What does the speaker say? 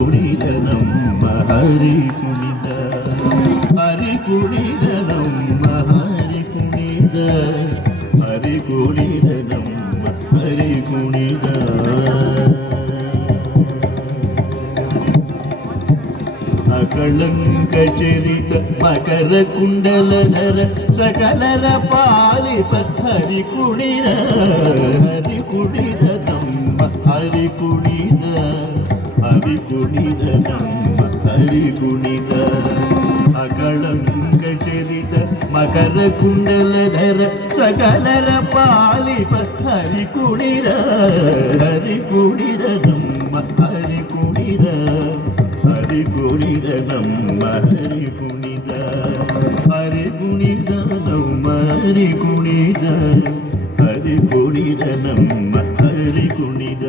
ಕುಣಿದ ನಮ್ಮ ಹರಿ ಕುಣಿದ ಹರಿ ಕುಣಿದ ನಮ್ಮ ಹರಿ ಕುಣಿದ ಹರಿ ಕುಣಿದ ನಮ್ಮ ಹರಿ ಕುಣಿದ ಅಕಳಂಕ ಚರಿತ ಮಕರ ಕುಂಡಲಧರ ಸಕಲರ ಪಾಲಿಪ ಹರಿ ಕುಣಿದ ನಮ್ಮ ಹರಿ ಕುಣಿದ ಹರಿ ಕುಣಿದ ನಮ್ಮ ಹರಿ ಕುಣಿದ ಅಕಳಂಕ ಚರಿತ ಮಕರ ಕುಂಡಲಧರ ಸಕಲರ ಪಾಲಿಪ ಹರಿ ಕುಣಿದ ನಮ್ಮ ಹರಿ ಕುಣಿದ ಹರಿ ಕುಣಿದ ನಮ್ಮ ಹರಿ ಕುಣಿದ ಹರಿ ಕುಣಿದ ನಮ್ಮ ಹರಿ ಕುಣಿದ ಹರಿ ಕುಣಿದ ನಮ್ಮ ಹರಿ ಕುಣಿದ